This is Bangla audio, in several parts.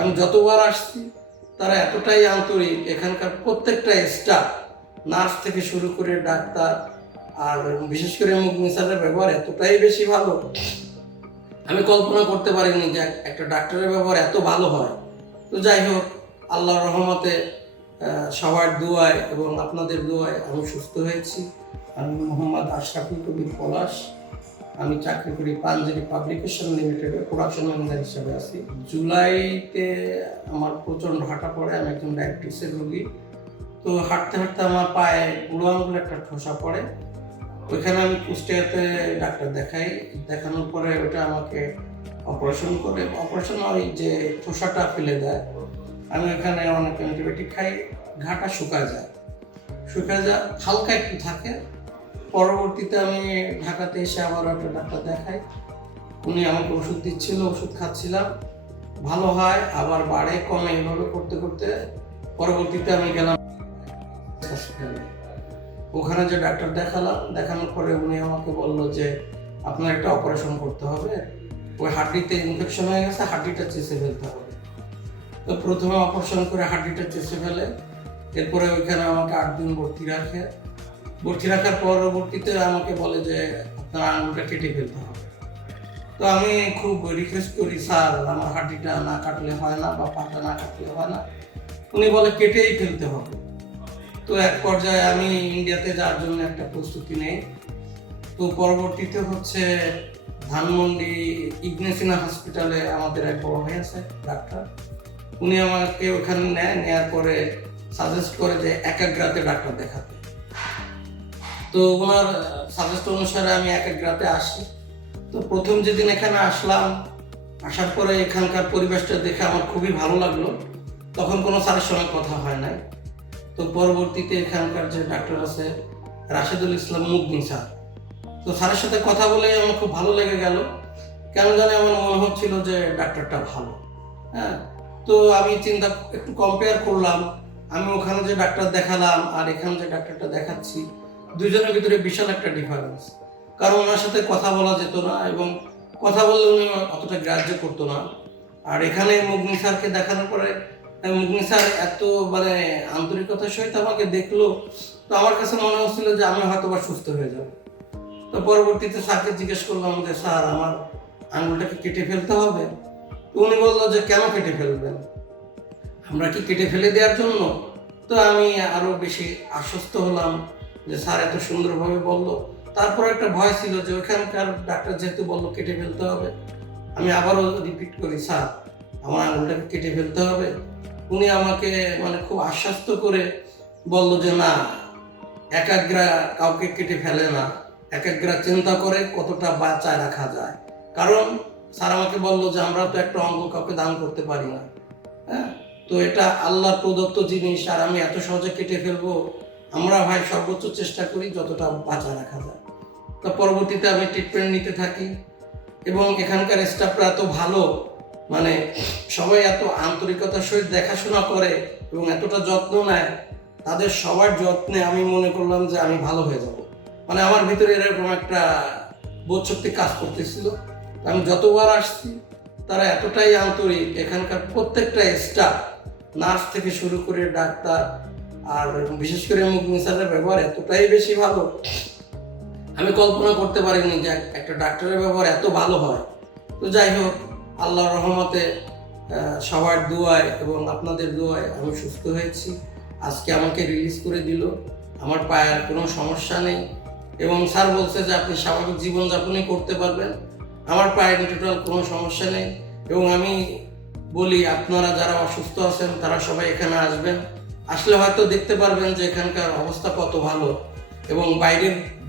আমি যতবার আসছি তারা এতটাই আন্তরিক, এখানকার প্রত্যেকটা স্টাফ, নার্স থেকে শুরু করে ডাক্তার, আর বিশেষ করে মুগনি স্যারের ব্যবহার এতটাই বেশি ভালো, আমি কল্পনা করতে পারিনি যে একটা ডাক্তারের ব্যবহার এত ভালো হয়। তো যাই হোক, আল্লাহর রহমতে সবার দোয়ায় এবং আপনাদের দোয়ায় আমি সুস্থ হয়েছি। আমি মোহাম্মদ আশরাফুল কবির পলাশ, আমি চাকরি করি পাঞ্জেরি পাবলিকেশন লিমিটেডে প্রোডাকশন ম্যানেজার হিসেবে আছি। জুলাইতে আমার প্রচণ্ড হাঁটা পড়ে, আমি একজন ডায়াবেটিসের রোগী। তো হাঁটতে হাঁটতে আমার পায়ে বুড়ো আঙুলে একটা ঠোসা পড়ে। ওইখানে আমি কুষ্টিয়াতে ডাক্তার দেখানোর পরে ওটা আমাকে অপারেশন করে, অপারেশন ওই যে ঠোসাটা ফেলে দেয়। আমি ওইখানে অনেক অ্যান্টিবায়োটিক খাই, ঘাটা শুকায় যায়, হালকা একটু থাকে। পরবর্তীতে আমি ঢাকাতে এসে আবার একটা ডাক্তার দেখাই, উনি আমাকে ওষুধ দিচ্ছিল, ওষুধ খাচ্ছিলাম, ভালো হয় আবার বাড়ে কমে, এভাবে করতে করতে পরবর্তীতে আমি গেলাম হসপিটালে। ওখানে যে ডাক্তার দেখানোর পরে উনি আমাকে বললো যে আপনার একটা অপারেশন করতে হবে, ওই হাড্ডিতে ইনফেকশন হয়ে গেছে, হাড্ডিটা চেঁচে ফেলতে হবে। তো প্রথমে অপারেশন করে হাড্ডিটা চেঁচে ফেলে, এরপরে ওইখানে আমাকে 8 দিন ভর্তি রাখার পরবর্তীতে আমাকে বলে যে আপনার আঙুলটা কেটে ফেলতে হবে। তো আমি খুব রিকোয়েস্ট করি, স্যার আমার হাড্ডিটা না কাটলে হয় না বা পাটা না কাটলে হয় না। উনি বলে কেটেই ফেলতে হবে। তো এক পর্যায়ে আমি ইন্ডিয়াতে যাওয়ার জন্য একটা প্রস্তুতি নেই। তো পরবর্তীতে হচ্ছে ধানমন্ডি ইগনেসিনা হসপিটালে আমাদের এক বড় ভাই আছে ডাক্তার, উনি আমাকে ওখানে নেয়ার পরে সাজেস্ট করে যে একাগ্রাতে ডাক্তার দেখাতে। তো ওনার সাজেস্ট অনুসারে আমি একাগ্রাতে আসি। তো প্রথম যেদিন এখানে আসার পরে এখানকার পরিবেশটা দেখে আমার খুবই ভালো লাগলো। তখন কোনো স্যারের সঙ্গে কথা হয় নাই। তো পরবর্তীতে এখানকার যে ডাক্তার আছে রাশেদুল ইসলাম মুগনি স্যার, তো স্যারের সাথে কথা বলে আমার খুব ভালো লেগে গেল। কেন জানি আমার মনে হচ্ছিল যে ডাক্তারটা ভালো। হ্যাঁ, তো আমি একটু কম্পেয়ার করলাম, আমি ওখানে যে ডাক্তার দেখালাম আর এখানে যে ডাক্তারটা দেখাচ্ছি, দুইজনের ভিতরে বিশাল একটা ডিফারেন্স। কারণ ওনার সাথে কথা বলা যেত না, এবং কথা বললে উনি অতটা গ্রাহ্য করতো না। আর এখানে মুগনি স্যারকে দেখানোর পরে মুগনি স্যার এত আন্তরিকতার সহিত আমাকে দেখলো, তো আমার কাছে মনে হচ্ছিল যে আমি হয়তো বা সুস্থ হয়ে যাব। তো পরবর্তীতে স্যারকে জিজ্ঞেস করলাম যে স্যার আমার আঙুলটাকে কেটে ফেলতে হবে? তো উনি বললো যে কেন কেটে ফেলবেন, আমরা কি কেটে ফেলে দেওয়ার জন্য? তো আমি আরো বেশি আশ্বস্ত হলাম যে স্যার এত সুন্দরভাবে বললো। তারপর একটা ভয় ছিল যে ওইখানকার ডাক্তার যেহেতু বললো কেটে ফেলতে হবে, আমি আবারও রিপিট করি, স্যার আমার আঙুলটাকে কেটে ফেলতে হবে? উনি আমাকে খুব আশ্বস্ত করে বললো যে না, একাগ্রা কাউকে কেটে ফেলে না, একাগ্রা চিন্তা করে কতটা বাঁচায় রাখা যায়। কারণ স্যার আমাকে বললো যে আমরা তো একটা অঙ্গ কাউকে দান করতে পারি না, হ্যাঁ, তো এটা আল্লাহর প্রদত্ত জিনিস, আর আমি এত সহজে কেটে ফেলবো? আমরা ভাই সর্বোচ্চ চেষ্টা করি যতটা বাঁচা রাখা যায়। তো পরবর্তীতে আমি ট্রিটমেন্ট নিতে থাকি, এবং এখানকার স্টাফরা এত ভালো, সবাই এত আন্তরিকতার সহিত দেখাশোনা করে এবং এতটা যত্ন নেয়। তাদের সবার যত্নে আমি মনে করলাম যে আমি ভালো হয়ে যাব। আমার ভিতরে এরকম একটা বোধশক্তি কাজ করতেছিল। আমি যতবার আসছি তারা এতটাই আন্তরিক, এখানকার প্রত্যেকটা স্টাফ, নার্স থেকে শুরু করে ডাক্তার, আর বিশেষ করে মুগনি স্যারের ব্যবহার এতটাই বেশি ভালো, আমি কল্পনা করতে পারিনি যে একটা ডাক্তারের ব্যবহার এত ভালো হয়। তো যাই হোক, আল্লাহর রহমতে সবার দোয়ায় এবং আপনাদের দোয়ায় আমি সুস্থ হয়েছি। আজকে আমাকে রিলিজ করে দিল, আমার পায়ের কোনো সমস্যা নেই, এবং স্যার বলছে যে আপনি স্বাভাবিক জীবনযাপনই করতে পারবেন, আমার পায়ের টোটাল কোনো সমস্যা নেই। এবং আমি বলি আপনারা যারা অসুস্থ আছেন তারা সবাই এখানে আসবেন, আসলে হয়তো দেখতে পারবেন যে এখানকার অবস্থা কত ভালো, এবং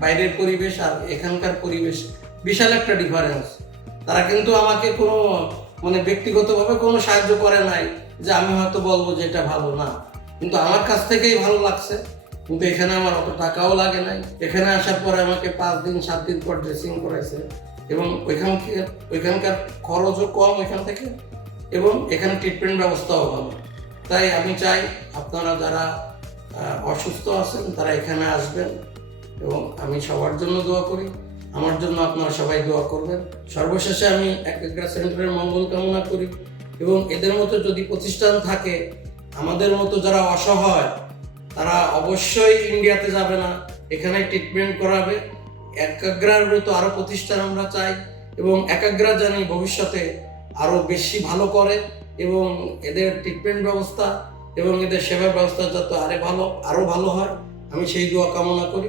বাইরের পরিবেশ আর এখানকার পরিবেশ বিশাল একটা ডিফারেন্স। তারা কিন্তু আমাকে কোনো ব্যক্তিগতভাবে কোনো সাহায্য করে নাই যে আমি হয়তো বলবো যে এটা ভালো না, কিন্তু আমার কাছ থেকেই ভালো লাগছে। কিন্তু এখানে আমার অত টাকাও লাগে নাই। এখানে আসার পরে আমাকে 5 দিন 7 দিন পর ড্রেসিং করাইছে, এবং ওইখানকার খরচও কম এখান থেকে, এবং এখানে ট্রিটমেন্ট ব্যবস্থাও ভালো। তাই আমি চাই আপনারা যারা অসুস্থ আছেন তারা এখানে আসবেন, এবং আমি সবার জন্য দোয়া করি, আমার জন্য আপনারা সবাই দোয়া করবেন। সর্বশেষে আমি একাগ্রা সেন্টারের মঙ্গল কামনা করি এবং এদের মতো যদি প্রতিষ্ঠান থাকে, আমাদের মতো যারা অসহায় তারা অবশ্যই ইন্ডিয়াতে যাবে না, এখানে ট্রিটমেন্ট করাবে। একাগ্রার মতো আরও প্রতিষ্ঠান আমরা চাই এবং একাগ্রা জানি ভবিষ্যতে আরও বেশি ভালো করে এবং এদের ট্রিটমেন্ট ব্যবস্থা এবং এদের সেবা ব্যবস্থা যত আরও ভালো হয়, আমি সেই দোয়া কামনা করি।